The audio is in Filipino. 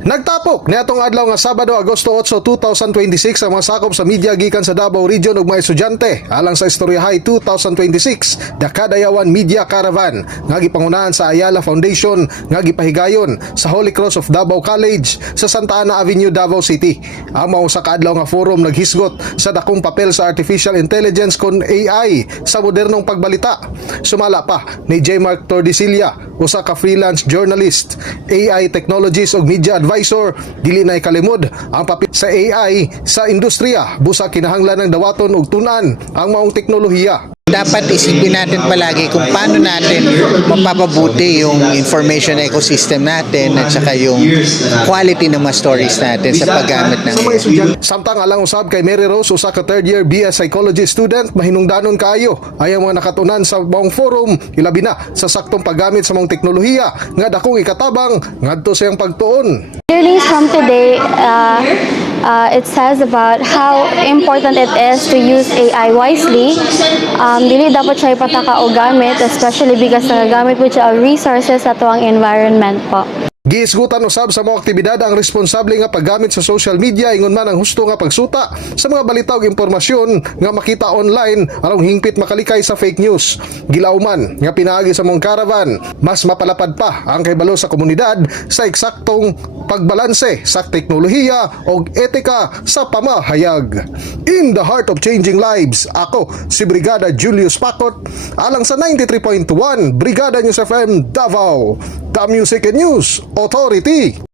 Nagtapok niadtong adlaw nga Sabado, Agosto 8, 2026 ang mga sakop sa media gikan sa Davao Region ug mga estudyante alang sa Istoryahay 2026 Dakadayawan Media Caravan nga gipangunahan sa Ayala Foundation nga gipahigayon sa Holy Cross of Davao College sa Santa Ana Avenue, Davao City. Ang mao sa kaadlaw nga forum naghisgot sa dakong papel sa artificial intelligence kon AI sa modernong pagbalita. Sumala pa ni J. Mark Tordesillas, usa ka freelance journalist, AI technologies ug media advisor. Dili na ikalimod ang papel sa AI sa industriya, busa kinahanglan ng dawaton ug tun-an ang maong teknolohiya. Dapat isipin natin palagi kung paano natin mapapabuti yung information ecosystem natin at saka yung quality ng mga stories natin sa paggamit ng AI. Samtang alang usab kay Mary Rose, usa ka third year BS Psychology student, mahinungdanon kaayo ay ang mga nakatunan sa maong forum, ilabi na sa saktong paggamit sa maong teknolohiya nga dakong ikatabang ngadto sa iyang pagtuon. Learnings from today, it says about how important it is to use AI wisely. Dili dapat siya ipataka o gamit, especially because nagagamit po siya ang resources sa tuwang environment po. Giisgutan usab sa mga aktibidad ang responsable nga paggamit sa social media ingon man ang husto nga pagsuta sa mga balita ug impormasyon nga makita online aron hingpit makalikay sa fake news. Gilauman nga pinaagi sa mong caravan, mas mapalapad pa ang kahibalo sa komunidad sa eksaktong pagbalanse sa teknolohiya ug etika sa pamahayag. In the heart of changing lives, ako si Brigada Julius Pacot alang sa 93.1 Brigada News FM Davao, the Music and News Authority.